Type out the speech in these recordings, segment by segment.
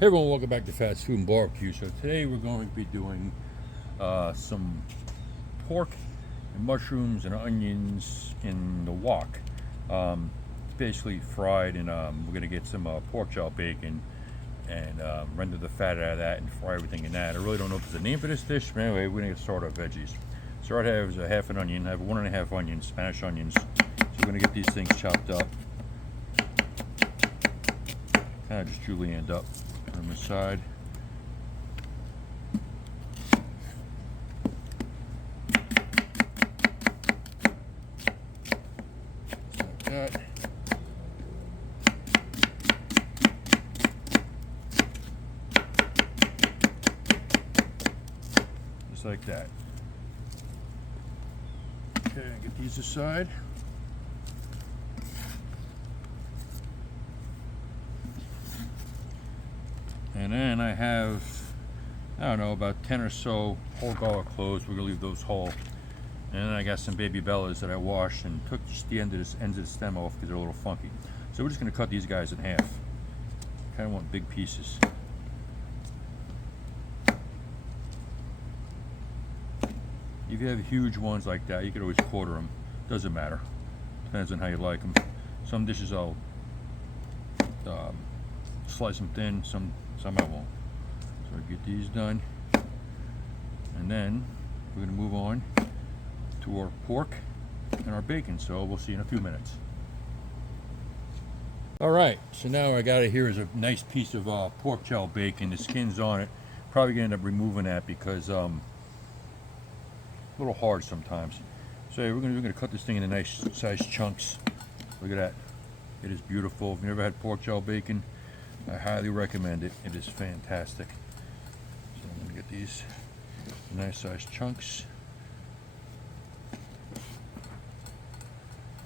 Hey everyone, welcome back to Fast Food and Barbecue. So today we're going to be doing some pork and mushrooms and onions in the wok. It's basically fried, and we're going to get some pork jowl bacon and render the fat out of that and fry everything in that. I really don't know if there's a name for this dish, but anyway, we're going to get started with veggies. So what I have is a half an onion. I have 1.5 onions, Spanish onions. So we're going to get these things chopped up. Kind of just julienned up. On the side. Like that. Just like that. Okay, get these aside. And then I have, I don't know, about 10 or so whole garlic cloves. We're gonna leave those whole. And then I got some baby bellas that I washed and took just the ends of the stem off because they're a little funky. So we're just gonna cut these guys in half. Kind of want big pieces. If you have huge ones like that, you could always quarter them. Doesn't matter. Depends on how you like them. Some dishes I'll slice them thin. Some I won't. So I get these done, and then we're going to move on to our pork and our bacon. So we'll see in a few minutes. All right, so now I got it here is a nice piece of pork jowl bacon. The skin's on it. Probably gonna end up removing that because a little hard sometimes. So we're gonna cut this thing into nice sized chunks. Look at that. It is beautiful. If you've never had pork jowl bacon, I highly recommend it. It is fantastic. So I'm going to get these nice sized chunks.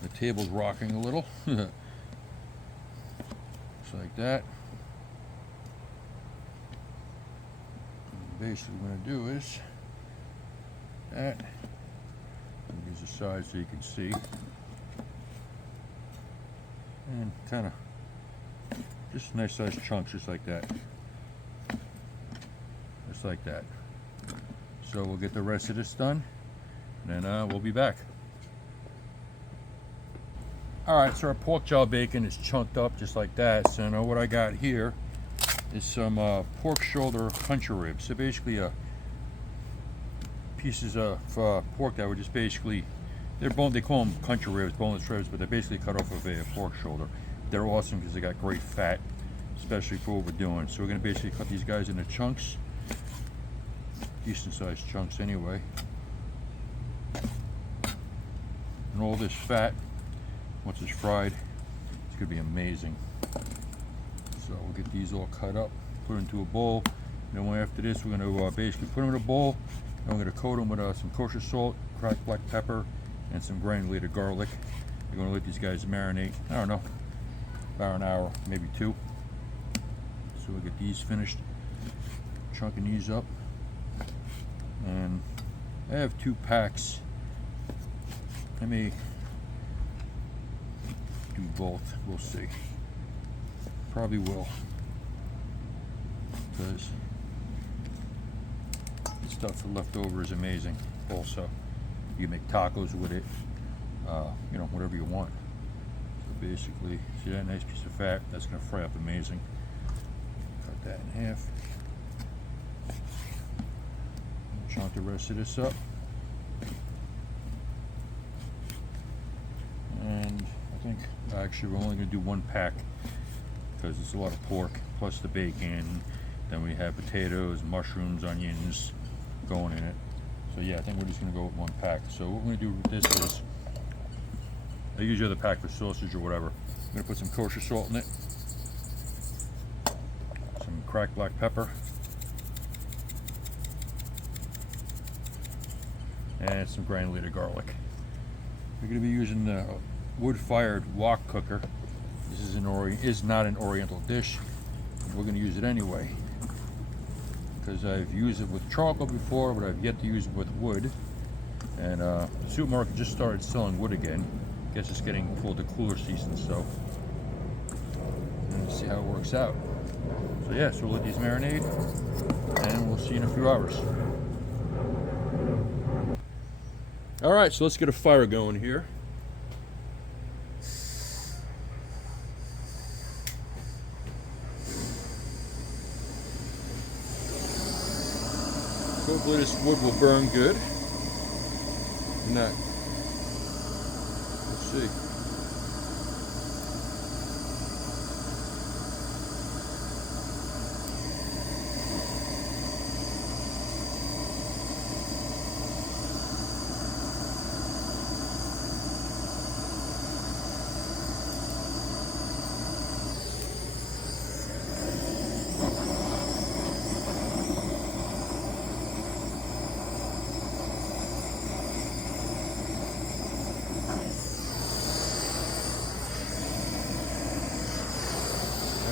The table's rocking a little. Just like that. And basically what I'm going to do is that. Use the size so you can see. And kind of just nice sized chunks, just like that. Just like that. So we'll get the rest of this done, and then we'll be back. Alright, so our pork jowl bacon is chunked up just like that. So now what I got here is some pork shoulder huncher ribs. So basically pieces of pork that were just basically, they call them country ribs, boneless ribs, but they're basically cut off of a pork shoulder. They're awesome because they got great fat, especially for what we're doing. So we're going to basically cut these guys into chunks, decent sized chunks anyway. And all this fat, once it's fried, it's going to be amazing. So we'll get these all cut up, put into a bowl. And then after this, we're going to basically put them in a bowl, and we're going to coat them with some kosher salt, cracked black pepper, and some granulated garlic. We're going to let these guys marinate, I don't know, about an hour, maybe 2. So we'll get these finished, chunking these up. And I have 2 packs. I may do both, we'll see. Probably will. Because the stuff left over is amazing also. You can make tacos with it, you know, whatever you want. So basically, see that nice piece of fat? That's going to fry up amazing. Cut that in half. Chunk the rest of this up. And I think actually we're only going to do 1 pack because it's a lot of pork plus the bacon. Then we have potatoes, mushrooms, onions going in it. So yeah, I think we're just going to go with 1 pack. So what we're going to do with this is, I use the other pack for sausage or whatever. I'm going to put some kosher salt in it, some cracked black pepper, and some granulated garlic. We're going to be using the wood-fired wok cooker. This is not an Oriental dish. We're going to use it anyway because I've used it with charcoal before, but I've yet to use it with wood. And the supermarket just started selling wood again. Guess it's getting toward the cooler season, so let's see how it works out. So yeah, so we'll let these marinate, and we'll see you in a few hours. All right, so let's get a fire going here. Hopefully this wood will burn good. No. Let's see.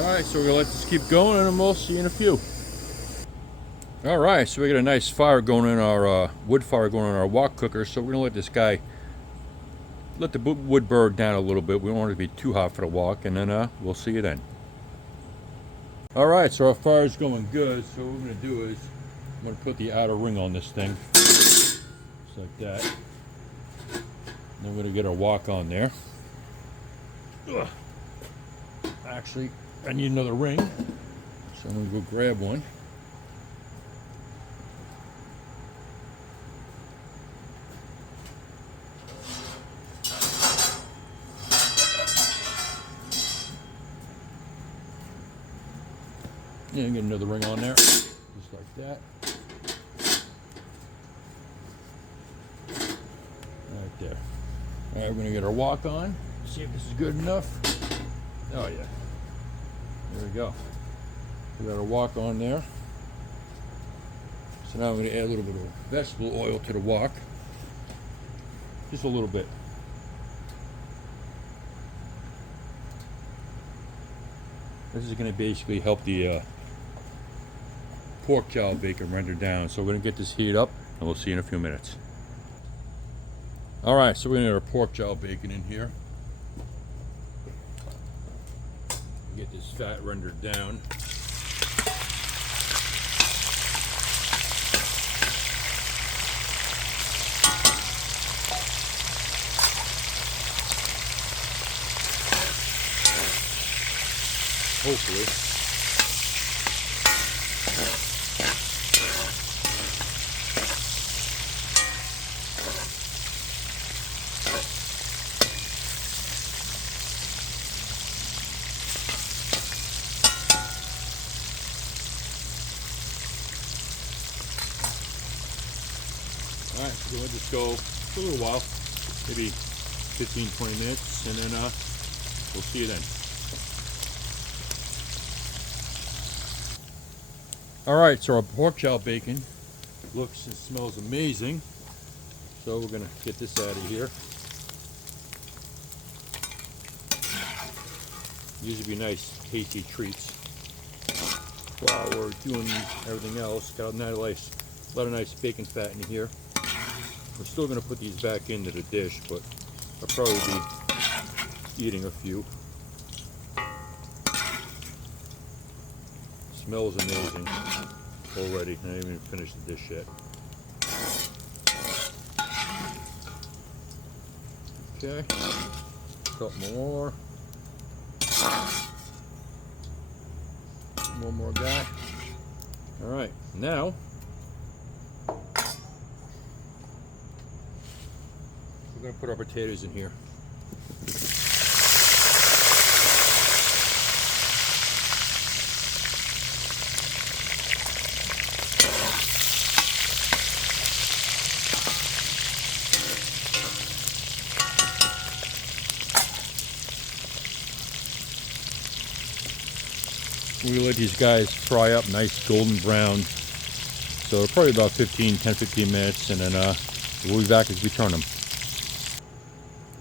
Alright, so we're going to let this keep going, and then we'll see you in a few. Alright, so we got a nice fire going in our, wood fire going in our wok cooker, so we're going to let this guy, let the wood burn down a little bit. We don't want it to be too hot for the wok, and then we'll see you then. Alright, so our fire's going good, so what we're going to do is, I'm going to put the outer ring on this thing, just like that. Then we're going to get our wok on there. Ugh. Actually, I need another ring, so I'm going to go grab one. And get another ring on there, just like that. Right there. All right, we're going to get our wok on, see if this is good enough. Oh yeah. There we go. We got our wok on there. So now I'm going to add a little bit of vegetable oil to the wok. Just a little bit. This is going to basically help the pork jowl bacon render down. So we're going to get this heat up, and we'll see you in a few minutes. Alright, so we're going to get our pork jowl bacon in here. Get this fat rendered down. Hopefully. Alright, so we'll let this go for a little while, maybe 15-20 minutes, and then we'll see you then. Alright, so our pork jowl bacon looks and smells amazing. So we're going to get this out of here. These would be nice, tasty treats while we're doing everything else. Got a lot of nice bacon fat in here. We're still going to put these back into the dish, but I'll probably be eating a few. Smells amazing already. I haven't even finished the dish yet. Okay, a couple more. One more guy. All right, now we're going to put our potatoes in here. We let these guys fry up nice golden brown. So probably about 10-15 minutes, and then we'll be back as we turn them.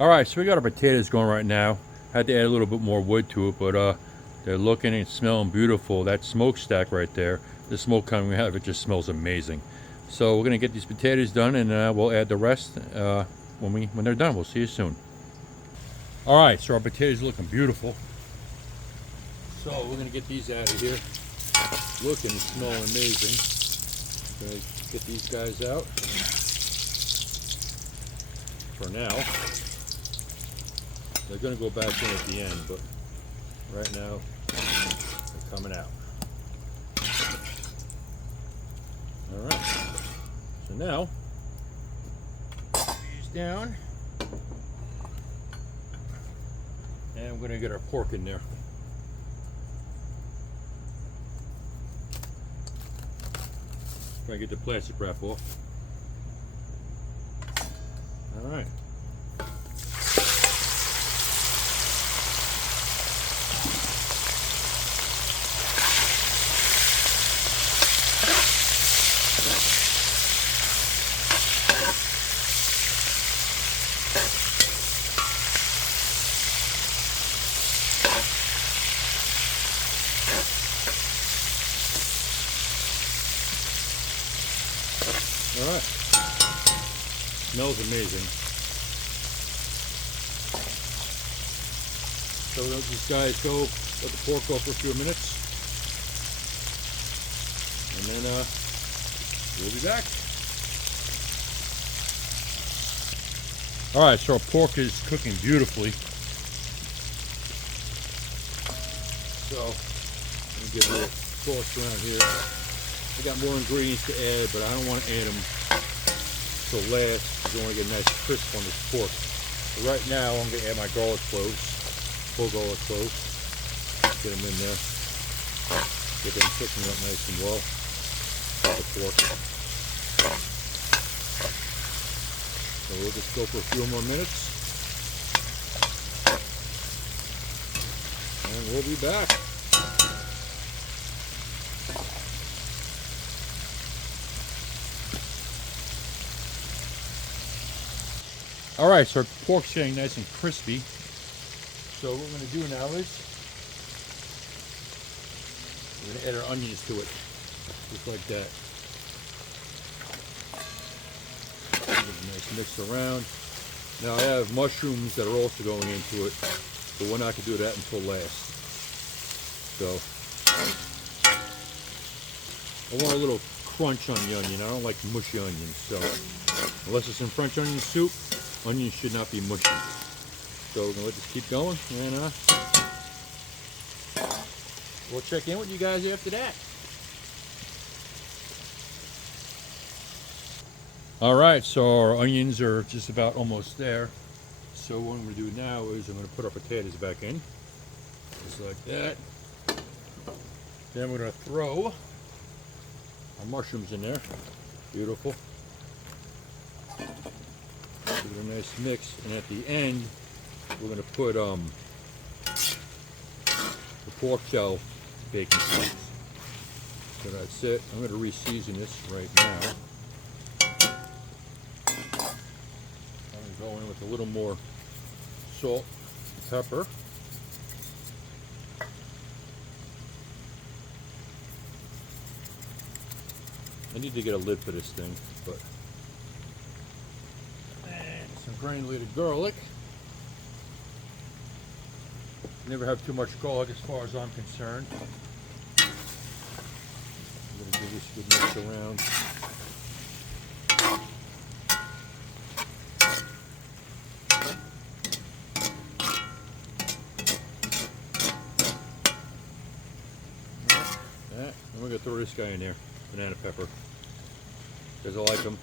Alright, so we got our potatoes going right now. Had to add a little bit more wood to it, but they're looking and smelling beautiful. That smokestack right there, the smoke coming out of it just smells amazing. So we're going to get these potatoes done, and we'll add the rest when they're done. We'll see you soon. Alright, so our potatoes are looking beautiful. So we're going to get these out of here. looking and smelling amazing. Gonna get these guys out for now. They're gonna go back in at the end, but right now they're coming out. All right. So now these down, and we're gonna get our pork in there. Try and get the plastic wrap off. All right. All right. Smells amazing. So we'll let these guys go, let the pork go for a few minutes, and then we'll be back. All right, so our pork is cooking beautifully. So let me get a little sauce around here. I got more ingredients to add, but I don't want to add them till last because I want to get a nice crisp on this pork. So right now I'm going to add my garlic cloves, full garlic cloves. Get them in there. Get them cooking up nice and well. The pork. So we'll just go for a few more minutes. And we'll be back. All right, so our pork's getting nice and crispy. So what we're going to do now is we're going to add our onions to it, just like that. Give it a nice mix around. Now I have mushrooms that are also going into it, but we're not going to do that until last. So I want a little crunch on the onion. I don't like mushy onions, so unless it's in French onion soup, onions should not be mushy. So we're going to let this keep going, and we'll check in with you guys after that. All right, so our onions are just about almost there. So what I'm going to do now is I'm going to put our potatoes back in, just like that. Then we're going to throw our mushrooms in there. Beautiful. Give it a nice mix, and at the end we're going to put the pork shell baking sauce. So that's it. I'm going to re-season this right now. I'm going to go in with a little more salt and pepper. I need to get a lid for this thing, but and some granulated garlic. Never have too much garlic as far as I'm concerned. I'm going to give this a good mix around. And we're going to throw this guy in there, banana pepper, because I like them.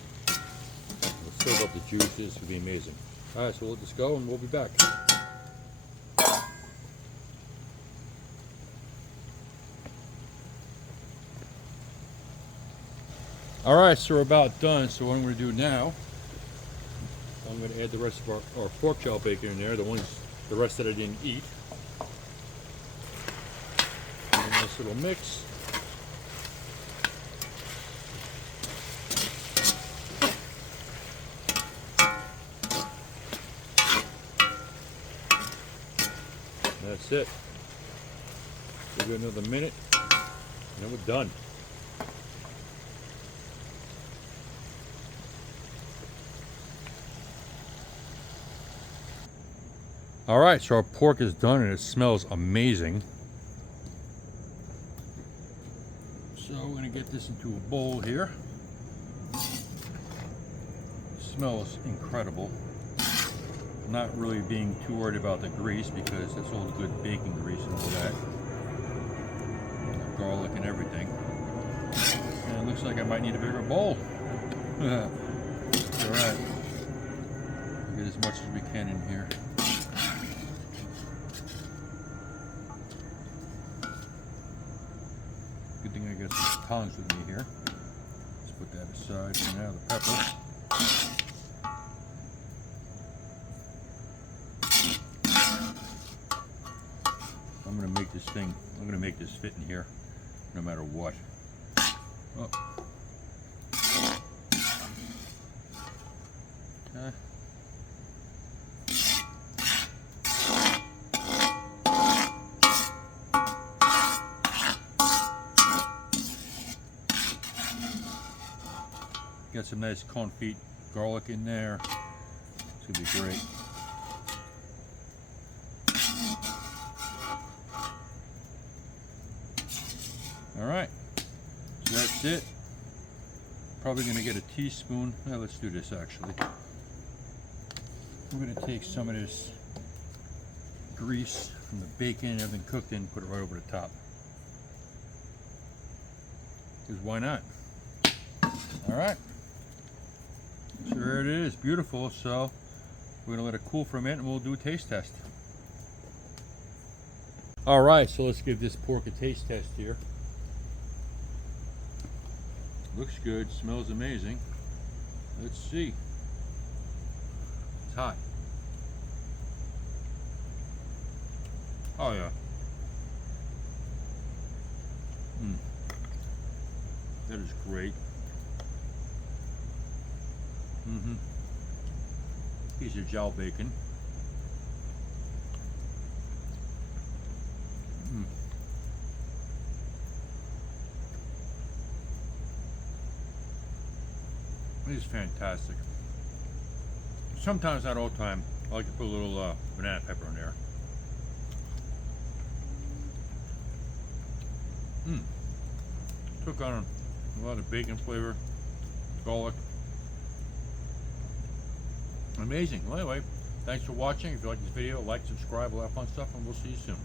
We'll soak up the juices, it'll be amazing. Alright, so we'll let this go and we'll be back. Alright, so we're about done. So what I'm going to do now, I'm going to add the rest of our pork shell bacon in there, the rest that I didn't eat. And a nice little mix. That's it. We'll do another minute, and then we're done. All right, so our pork is done and it smells amazing. So we're gonna get this into a bowl here. It smells incredible. I'm not really being too worried about the grease because that's all the good bacon grease and all that. Garlic and everything. And it looks like I might need a bigger bowl. Alright. We'll get as much as we can in here. Good thing I got some tongs with me here. Let's put that aside for now, the pepper. I'm gonna make this fit in here no matter what. Oh. Okay. Got some nice confit garlic in there. It's gonna be great. All right, so that's it. Probably gonna get a teaspoon. Now let's do this actually. We're gonna take some of this grease from the bacon and everything cooked in, put it right over the top. Because why not? All right. So there it is, beautiful. So we're gonna let it cool for a minute and we'll do a taste test. All right, so let's give this pork a taste test here. Looks good, smells amazing. Let's see. It's hot. Oh yeah. That is great. Piece of jowl bacon. It is fantastic. Sometimes, not all the time, I like to put a little banana pepper in there. Took on a lot of bacon flavor, garlic. Amazing. Well, anyway, thanks for watching. If you like this video, like, subscribe, all that fun stuff, and we'll see you soon.